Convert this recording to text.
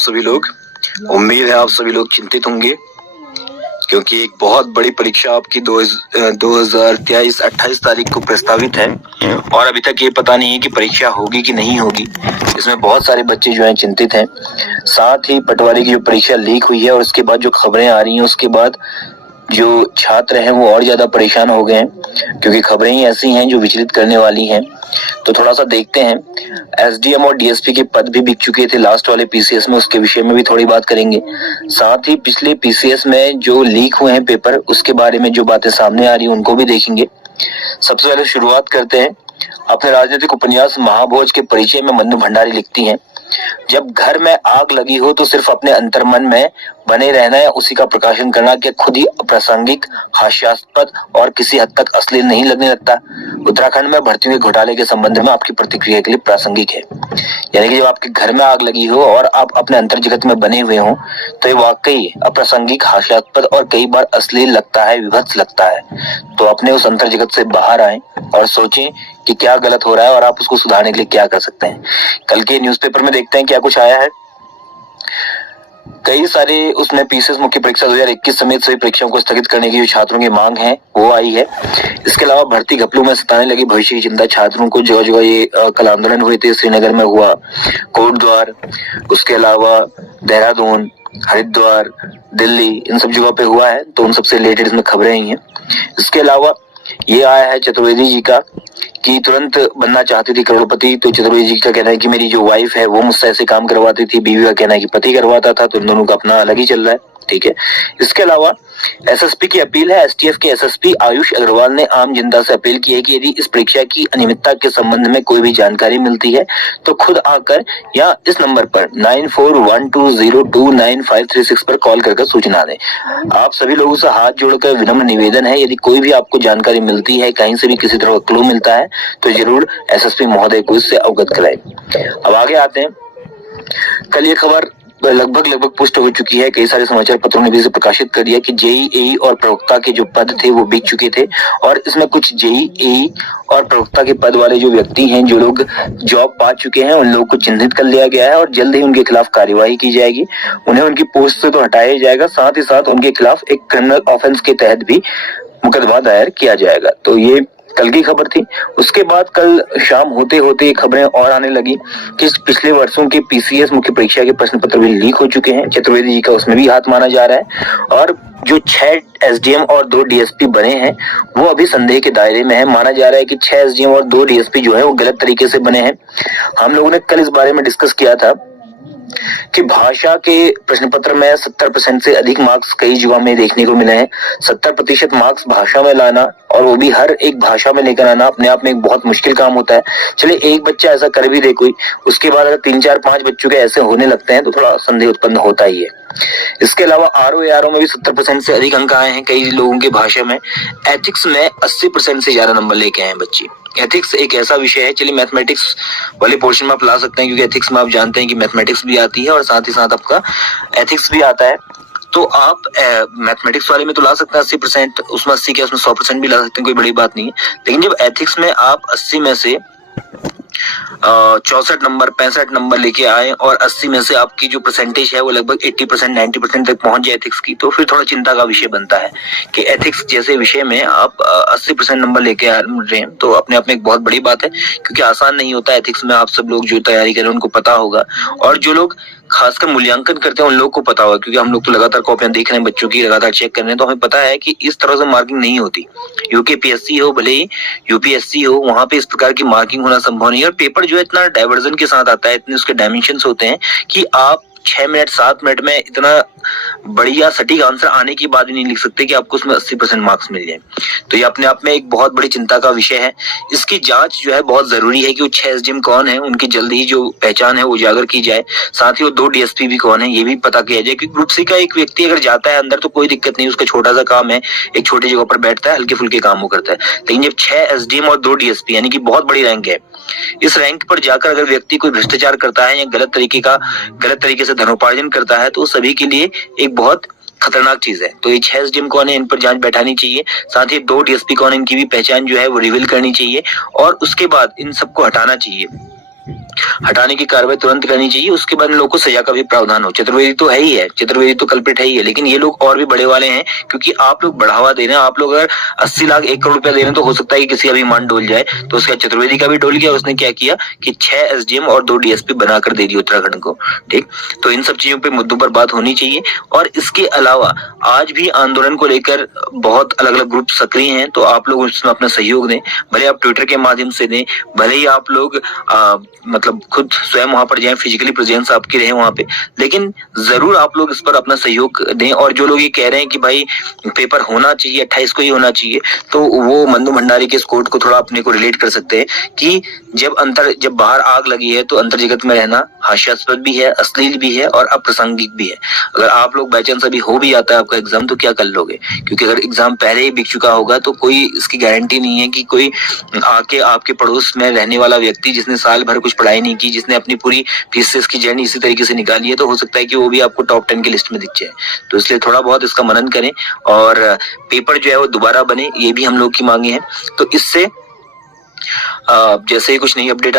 सभी लोग। उम्मीद है आप सभी लोग चिंतित होंगे क्योंकि एक बहुत बड़ी परीक्षा आपकी 2023-28 तारीख को प्रस्तावित है और अभी तक ये पता नहीं है कि परीक्षा होगी कि नहीं होगी। इसमें बहुत सारे बच्चे जो हैं चिंतित हैं। साथ ही पटवारी की जो परीक्षा लीक हुई है और उसके बाद जो खबरें आ रही हैं उसके बाद जो छात्र हैं वो और ज्यादा परेशान हो गए हैं क्योंकि खबरें ही ऐसी हैं जो विचलित करने वाली हैं। तो थोड़ा सा देखते हैं। एसडीएम और डीएसपी के पद भी बिक चुके थे लास्ट वाले पीसीएस में, उसके विषय में भी थोड़ी बात करेंगे। साथ ही पिछले पीसीएस में जो लीक हुए हैं पेपर, उसके बारे में जो बातें सामने आ रही हैं उनको भी देखेंगे। सबसे पहले शुरुआत करते हैं। अपने राजनीतिक उपन्यास महाभोज के परिचय में मन्नू भंडारी लिखती हैं, जब घर में आग लगी हो तो सिर्फ अपने अंतर्मन में बने रहना या उसी का प्रकाशन करना क्या खुद ही अप्रासंगिक, हास्यास्पद और किसी हद तक अश्लील नहीं लगने लगता? उत्तराखंड में भर्तियों के घोटाले के संबंध में आपकी प्रतिक्रिया के लिए प्रासंगिक है। यानी कि जब आपके घर में आग लगी हो और आप अपने अंतर जगत में बने हुए हो तो ये वाकई अप्रासंगिक, हास्यास्पद और कई बार अश्लील लगता है, विभत्स लगता है। तो अपने उस अंतर जगत से बाहर आए और सोचें कि क्या गलत हो रहा है और आप उसको सुधारने के लिए क्या कर सकते हैं। कल के न्यूज़पेपर में देखते हैं क्या कुछ आया है। कई सारे उसमें पीसीएस मुख्य परीक्षा 2021 समेत सभी परीक्षाओं को स्थगित करने की जो छात्रों की मांग है वो आई है। इसके अलावा भर्ती घपलों में सताने लगी भविष्य की चिंता छात्रों को जगह जगह ये कल आंदोलन हुए थे, श्रीनगर में हुआ, कोटद्वार, उसके अलावा देहरादून, हरिद्वार, दिल्ली, इन सब जगह पे हुआ है। तो उन सबसे रिलेटेड इसमें खबरें आई हैं। इसके अलावा ये आया है चतुर्वेदी जी का कि तुरंत बनना चाहती थी करोड़पति। तो चतुर्वेदी जी का कहना है कि मेरी जो वाइफ है वो मुझसे ऐसे काम करवाती थी, बीवी का कहना है कि पति करवाता था। तो इन दोनों का अपना अलग ही चल रहा है, ठीक है। इसके अलावा एसएसपी की अपील है। एसटीएफ के एसएसपी आयुष अग्रवाल ने आम जनता से अपील की है कि यदि इस परीक्षा की अनियमितता के संबंध में कोई भी जानकारी मिलती है तो खुद आकर या इस नंबर पर 9412029536 पर कॉल करके सूचना दें। आप सभी लोगों से हाथ जोड़कर विनम्र निवेदन है, यदि कोई भी आपको जानकारी मिलती है, कहीं से भी किसी तरह का क्लू मिलता है तो जरूर एसएसपी महोदय को इससे अवगत कराएं। अब आगे आते हैं। कल ये खबर लगभग पुष्ट हो चुकी है। कई सारे समाचार पत्रों ने भी इसे प्रकाशित कर दिया कि जेईई और प्रवक्ता के जो पद थे वो बिक चुके थे और इसमें कुछ जेईई और प्रवक्ता के पद वाले जो व्यक्ति हैं, जो लोग जॉब पा चुके हैं, उन लोगों को चिन्हित कर लिया गया है और जल्द ही उनके खिलाफ कार्यवाही की जाएगी। उन्हें उनकी पोस्ट से तो हटाया जाएगा, साथ ही साथ उनके खिलाफ एक क्रिमिनल ऑफेंस के तहत भी मुकदमा दायर किया जाएगा। तो ये कल की खबर थी। उसके बाद कल शाम होते होते खबरें और आने लगी कि पिछले वर्षों के पीसीएस मुख्य परीक्षा के प्रश्न पत्र भी लीक हो चुके हैं। चतुर्वेदी जी का उसमें भी हाथ माना जा रहा है और जो 6 एसडीएम और 2 डीएसपी बने हैं वो अभी संदेह के दायरे में है। माना जा रहा है कि 6 एसडीएम और 2 डीएसपी जो है वो गलत तरीके से बने हैं। हम लोगों ने कल इस बारे में डिस्कस किया था कि भाषा के प्रश्न पत्र में 70% से अधिक मार्क्स कई जगह में देखने को मिले हैं। 70% मार्क्स भाषा में लाना और वो भी हर एक भाषा में लेकर आना अपने आप में एक बहुत मुश्किल काम होता है। चलिए एक बच्चा ऐसा कर भी दे कोई, उसके बाद अगर 3, 4, 5 बच्चों के ऐसे होने लगते हैं तो थोड़ा संदेह उत्पन्न होता ही है। इसके अलावा आरओ में भी 70% से अधिक अंक आए हैं कई लोगों के भाषा में। एथिक्स में 80% से ज्यादा नंबर लेके आए हैं बच्चे। एथिक्स एक ऐसा विषय है, चलिए मैथमेटिक्स वाले पोर्शन में आप ला सकते हैं क्योंकि एथिक्स में आप जानते हैं कि मैथमेटिक्स भी आती है और साथ ही साथ आपका एथिक्स भी आता है। तो आप मैथमेटिक्स वाले में तो ला सकते हैं 80%, उसमें 80 क्या उसमें 100% भी ला सकते हैं, कोई बड़ी बात नहीं है। लेकिन जब एथिक्स में आप 80 में से 64 नंबर 65 नंबर लेके आए और 80 में से आपकी जो परसेंटेज है वो लगभग 80% 90% तक पहुंच जाए एथिक्स की, तो फिर थोड़ा चिंता का विषय बनता है कि एथिक्स जैसे विषय में आप 80% नंबर लेके आ रहे हैं। तो अपने आप में एक बहुत बड़ी बात है क्योंकि आसान नहीं होता एथिक्स में। आप सब लोग जो तैयारी कर रहे हैं उनको पता होगा और जो लोग खासकर मूल्यांकन करते हैं उन लोगों को पता होगा क्योंकि हम लोग तो लगातार कॉपियां देख रहे हैं बच्चों की, लगातार चेक कर रहे हैं। तो हमें पता है कि इस तरह से मार्किंग नहीं होती। यूकेपीएससी हो भले ही यूपीएससी हो, वहां पे इस प्रकार की मार्किंग होना संभव नहीं है। और पेपर जो है इतना डाइवर्जन के साथ आता है, इतने उसके डायमेंशंस होते हैं कि आप 6 मिनट 7 मिनट में इतना बढ़िया सटीक आंसर आने की बात भी नहीं लिख सकते कि आपको उसमें 80% मार्क्स मिल जाए। तो ये अपने आप में एक बहुत बड़ी चिंता का विषय है। इसकी जांच जो है बहुत जरूरी है कि वो 6 एसडीएम कौन है, उनकी जल्दी ही जो पहचान है वो उजागर की जाए। साथ ही वो 2 डीएसपी भी कौन है ये भी पता किया जाए क्योंकि ग्रुप सी का एक व्यक्ति अगर जाता है अंदर तो कोई दिक्कत नहीं, उसका छोटा सा काम है, एक छोटी जगह पर बैठता है, हल्के फुल्के काम वो करता है। लेकिन जब 6 एसडीएम और 2 डीएसपी यानी कि बहुत बड़ी रैंक है, इस रैंक पर जाकर अगर व्यक्ति कोई भ्रष्टाचार करता है या गलत तरीके से धनोपार्जन करता है तो सभी के लिए एक बहुत खतरनाक चीज है। तो ये 6 एसडीएम कौन है इन पर जांच बैठानी चाहिए। साथ ही 2 डीएसपी कौन है इनकी भी पहचान जो है वो रिवील करनी चाहिए और उसके बाद इन सबको हटाना चाहिए। हटाने की कार्रवाई तुरंत करनी चाहिए। उसके बाद इन लोगों को सजा का भी प्रावधान हो। चतुर्वेदी तो है ही है, चतुर्वेदी तो कल्प्रिट है ही है, लेकिन ये लोग और भी बड़े वाले हैं, क्योंकि आप लोग बढ़ावा दे रहे हैं। आप लोग अगर 80 लाख 1 करोड़ रुपया दे रहे हैं तो हो सकता है कि किसी का भी मान डोल जाए। तो उसका चतुर्वेदी का भी डोल गया। उसने क्या किया कि 6 एसडीएम और 2 डीएसपी बनाकर दे दिए उत्तराखंड को। ठीक, तो इन सब चीजों पे मुद्दों पर बात होनी चाहिए। और इसके अलावा आज भी आंदोलन को लेकर बहुत अलग अलग ग्रुप सक्रिय हैं, तो आप लोग उसमें अपना सहयोग दें। भले आप ट्विटर के माध्यम से दें, भले ही आप लोग मतलब खुद स्वयं वहां पर जाएं, फिजिकली प्रेजेंस आपकी रहे वहां पे, लेकिन जरूर आप लोग इस पर अपना सहयोग दें। और जो लोग ये कह रहे हैं कि भाई पेपर होना चाहिए, 28 को ही होना चाहिए, तो वो मन्नू भंडारी के इस कोट को थोड़ा अपने को रिलेट कर सकते हैं कि जब बाहर आग लगी है तो अंतर जगत में रहना हास्यास्पद भी है, अश्लील भी है और अप्रासंगिक भी है। अगर आप लोग बाई चांस अभी हो भी जाता है आपका एग्जाम, तो क्या कर लोगे? क्योंकि अगर एग्जाम पहले ही बिक चुका होगा तो कोई इसकी गारंटी नहीं है कि कोई आके आपके पड़ोस में रहने वाला व्यक्ति जिसने साल भर कुछ पढ़ाई नहीं की, जिसने अपनी पूरी फीस की जर्नी इसी तरीके से निकाली है, तो हो सकता है कि वो भी आपको टॉप 10 की लिस्ट में दिख जाए। तो इसलिए थोड़ा बहुत इसका मनन करें और पेपर जो है वो दोबारा बने, ये भी हम लोग की मांगे हैं। तो इससे जैसे ही कुछ नई अपडेट